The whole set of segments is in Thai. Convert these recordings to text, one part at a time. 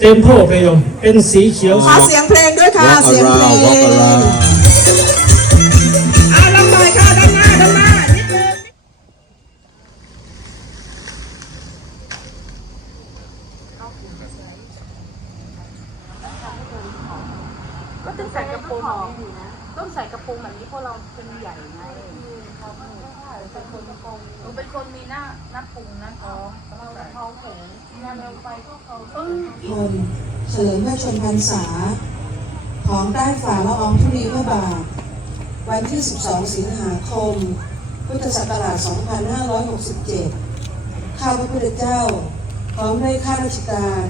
เต็มโพไปยมเป็นสีเขียว ขอเสียงเพลงด้วยค่ะ walk เสียงเพล around ง หนูเป็นคนมีหน้าหน้าพุงน้าท้องเราท้องแข็งงานเราไปก็เขาเออคนเฉลิมพระชนมพรรษา ของใต้ฝ่าละอองธุลีพระบาท วันที่ 12 สิงหาคม พุทธศักราช 2567 ข้าพระพุทธเจ้าพร้อมด้วยข้าราชการ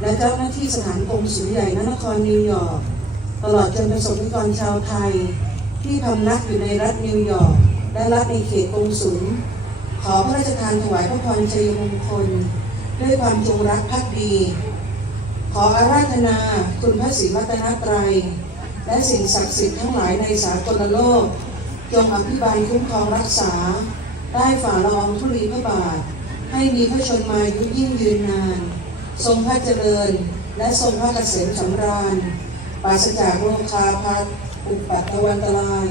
และเจ้าหน้าที่สถานกงสุลใหญ่นครนิวยอร์กตลอดจนประสบนิกรชาวไทย ที่พำนักอยู่ในรัฐนิวยอร์ก และรัฐในเขตกงสุลขอพระราชทานถวายพระพรชัยมงคล ด้วยความจงรักภักดี ขออาราธนาคุณพระศรีรัตนตรัย และสิ่งศักดิ์สิทธิ์ทั้งหลายในสากลโลก จงอภิบาลคุ้มครองรักษา ได้ฝ่าละอองธุลีพระบาท ให้มีพระชนมายุยิ่งยืนนาน ทรงพระเจริญ และทรงพระเกษมสำราญปราศจากโรคาพัอุปัตตวันตราย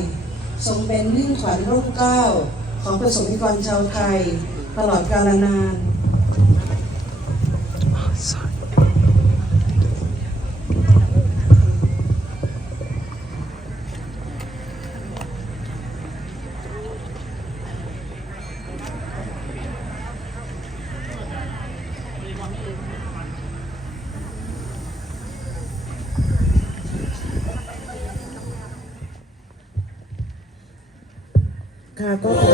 ทรงเป็นมิ่งขวัญร่มเกล้าของประสบนิกรชาวไทย ตลอดกาลนาน ค่ะก็ขอ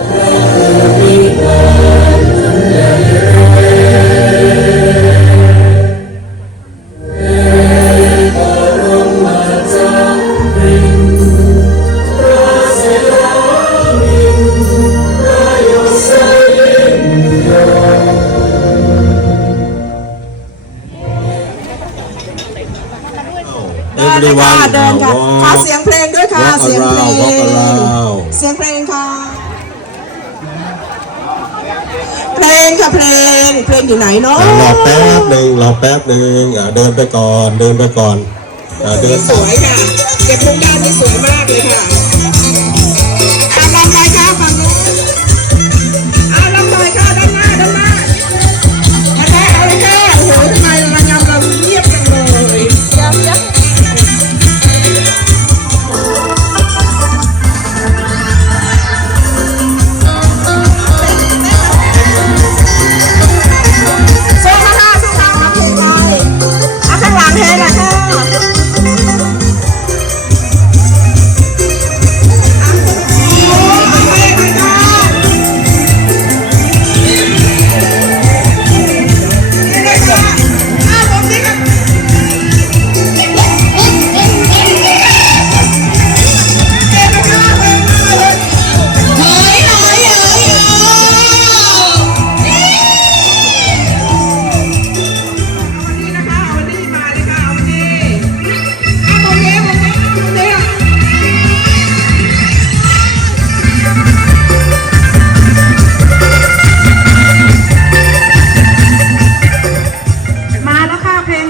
เดินค่ะเดินค่ะขอเสียงเพลงด้วยค่ะ walk เสียงเพล around ง เพลงค่ะเพลง เพลงอยู่ไหนเนาะอะรอแป๊บหนึ่งรอแป๊บหนึ่งอะเดินไปก่อน เดินไปก่อนอะเดินสวยค่ะ เก็บมุมด้านนี้สวยมากเลยค่ะอาลำลอยค่ะฝั่งนู้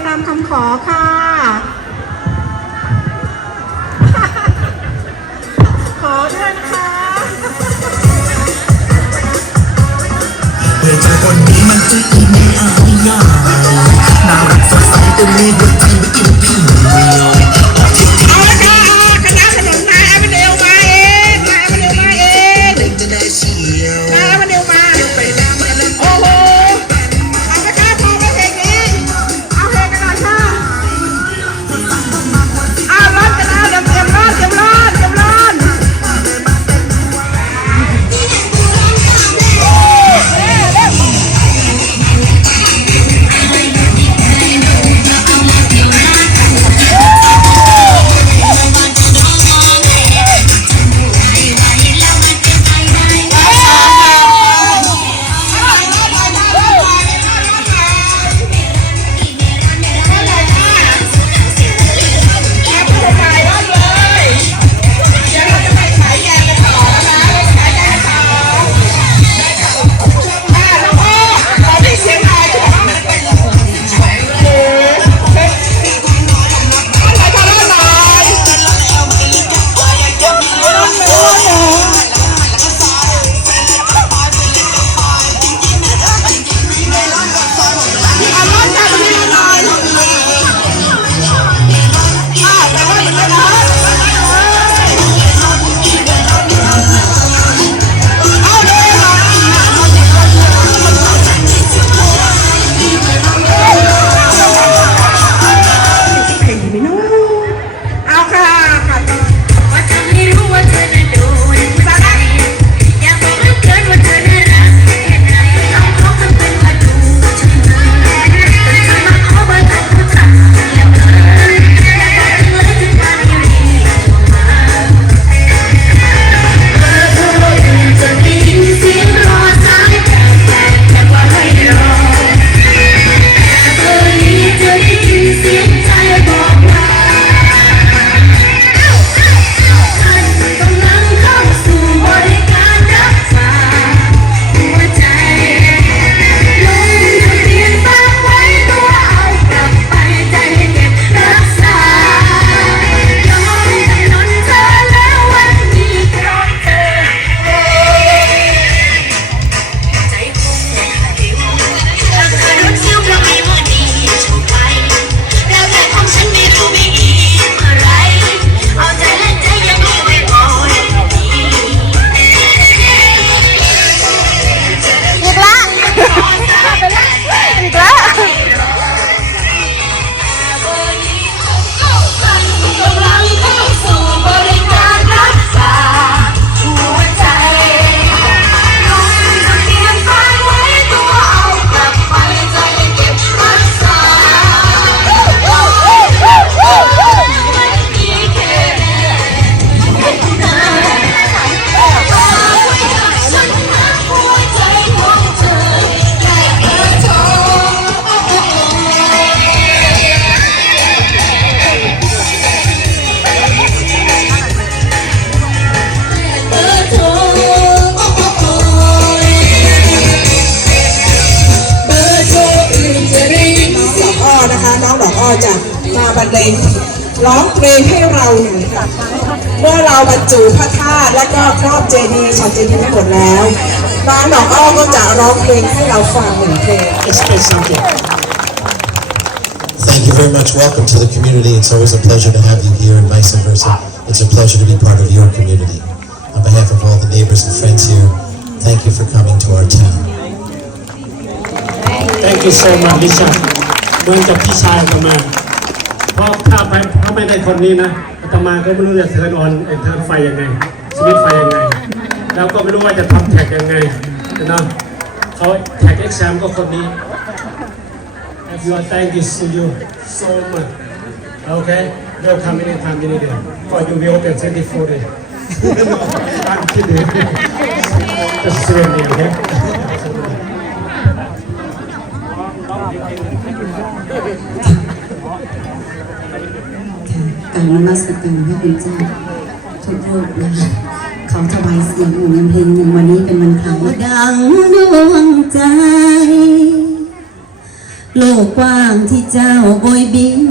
ตามคำขอค่ะ ขอด้วยนะคะเพื่อจอคนนี้มันจะอีไม่อายยากน่ารักสดใสแต่มีหัวใจไม่กินพี่ จะมาบรรเลงร้องเพลงให้เราหนึ่งค่ะเมื่อเราบรรจุพระธาตุและก็ครอบเจดีย์ฉันเจดีย์ไม่หมดแล้ว น้องดอกอ้อก็จะร้องเพลงให้เราฟังหนึ่งเพลง express something Thank you very much. Welcome to the community. It's always a pleasure to have you here, and vice versa. It's a pleasure to be part of your community. On behalf of all the neighbors and friends here, thank you for coming to our town. thank you so much ลิซ่าเห มือนกับพี่ชายอาตมาเพราะถ้าไปถ้าไม่ได้คนนี้นะอาตมาก็ไม่รู้จะเทิร์นออนเทิร์นไฟยังไงสวิตไฟยังไง แล้วก็ไม่รู้ว่าจะทำแท็กยังไงนะเขาแท็กเอ็กซมก็คนนี้ you are thank you to you so much okay welcome anytime any day for you will open 24 days I'm kidding just seriously okay การนมัสการพระคุณเจ้าทุกรูปนะคะเขาถวายเสียงของเพลงหนึ่งวันนี้เป็นวันคล้ายดังดวงใจ โลกกว้างที่เจ้าโบยบิน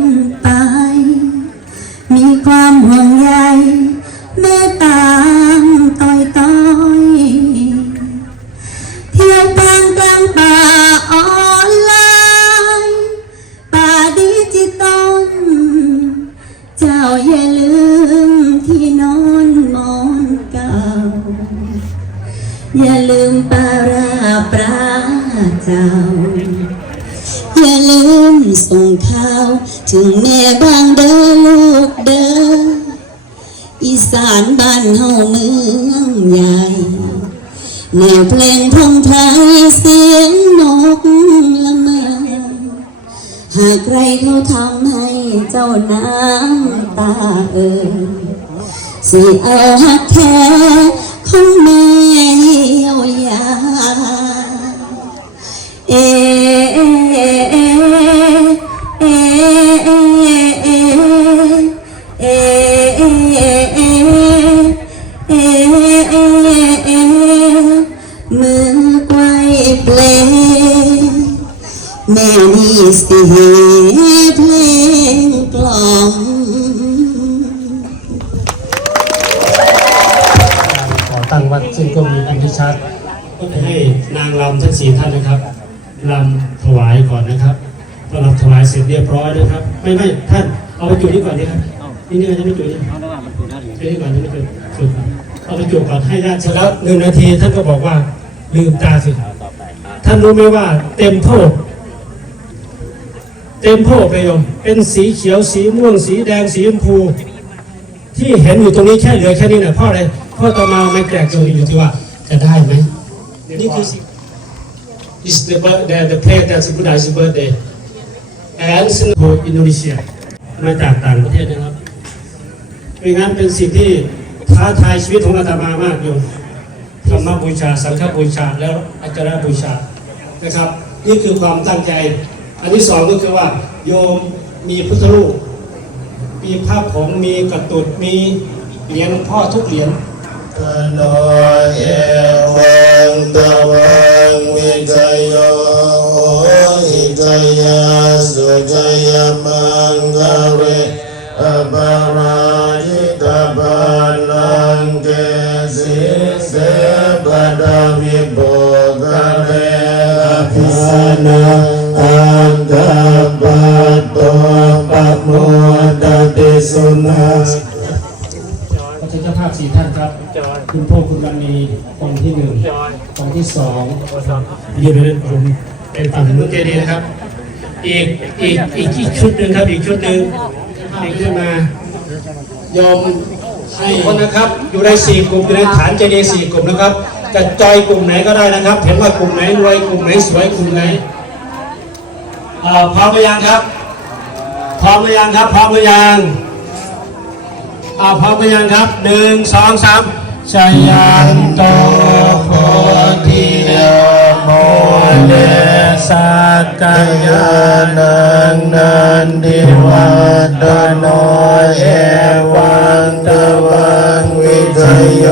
เจ้า อย่าลืมส่งข่าว ถึงแม่บางเด้อลูกเด้ออีสานบ้านเฮาเมืองใหญ่แนวเพลงทงไทยเสียงนกละเมอหากใครเขาทำให้เจ้าน้ำตาเอ่ยสิเอาหักแท้ สิเพลงกล่อมขอตั้งวัดซึ่งก็มีพิธีชัดก็จะให้นางรำทั้งสี่ท่านนะครับรำถวายก่อนนะครับพอรำถวายเสร็จเรียบร้อยนะครับ ไม่ไม่ท่านเอาไปจุดนี้ก่อนดีครับนี่นี่จะไม่จุดนี่จุดนี้ก่อนจะไม่จุดจุดเอาไปจุดก่อนให้ญาติเสร็จแล้วหนึ่งนาทีท่านก็บอกว่าลืมตาสิท่านรู้ไหมว่าเต็มโทษ เต็มโพกเลยโยมเป็นสีเขียวสีม่วงสีแดงสีชมพู ที่เห็นอยู่ตรงนี้แค่เหลือแค่นี้นะเพราะอะไรเพราะต่อมาไม่แปลกตรงอยู่ที่ว่าจะได้ไหมนี่คือสิ่ง This is the birthday the place that's Buddha's birthday and Singapore Indonesia มาจากต่างประเทศนะครับเป็นงั้นเป็นสิ่งที่ท้าทายชีวิตของอาตมามากโยมธรรมบูชา สังฆบูชา แล้วอาจารบูชานะครับ นี่คือความตั้งใจ อันที่สองก็คือว่า โยมมีพุทธรูปมีภาพของมีกระตุดมีเหรียญพ่อทุกเหรียญตโนเอวังตวังวิจโยหิจยาสุจยมังกเวอปารา โมตติสุนาพระเจ้าภาพสี่ท่านครับ คุณพ่อคุณวันนีองค์ที่หนึ่งองค์ที่สองยืนเลยผมเป็นฝั่งมุกเจดีย์นะครับอีกอีกอีกอีกชุดหนึ่งครับอีกชุดหนึ่งอีกขึ้นมายอมให้คนนะครับอยู่ในสี่กลุ่มอยู่ในฐานเจดีย์สี่กลุ่มนะครับจะจอยกลุ่มไหนก็ได้นะครับ เห็นว่ากลุ่มไหนรวยกลุ่มไหนสวยกลุ่มไหนเอ่อพร้อมหรือยังครับ พร้อมหรือยังครับ พร้อมหรือยังอ่าพร้อมกันยังครับหนึ่งสองสามชยันโตโพธิโยโมเดสัตตยานังนันทิวัตโนเอวังตวังวิทโย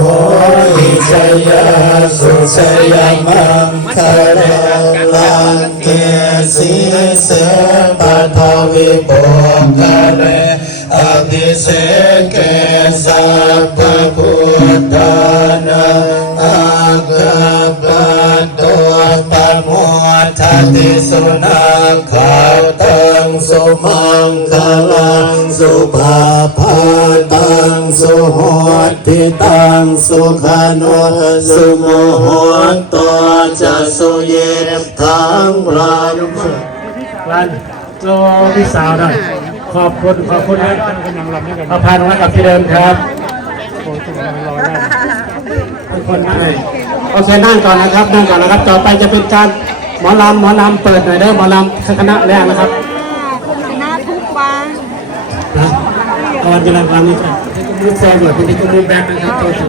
โหอิจยาสุสยมังคารังเกสีเส ทวิโปกเรอภิเษกสัพพุทธานังอาคาปะโตปะโมทัติสุนังขาตังสุมังคลังสุภาพตังสุหติตังสุขานุสุโมหตจะสุเยทังรังวัน โลพี่สาวหน่อยขอบคุณขอบคุณนะเอาพานไว้กับที่เดิมครับทุกคนนั่งโอเคนั่งก่อนนะครับนั่งก่อนนะครับ ต่อไปจะเป็นการหมอลำหมอลำเปิดหน่อยเด้อหมอลำคณะแรกนะครับคณะทุกวันนะตอนจะรำลำนี่ก็ที่ก็มูฟฟอร์เวิร์ดที่ก็มูฟแบ็กนะครับ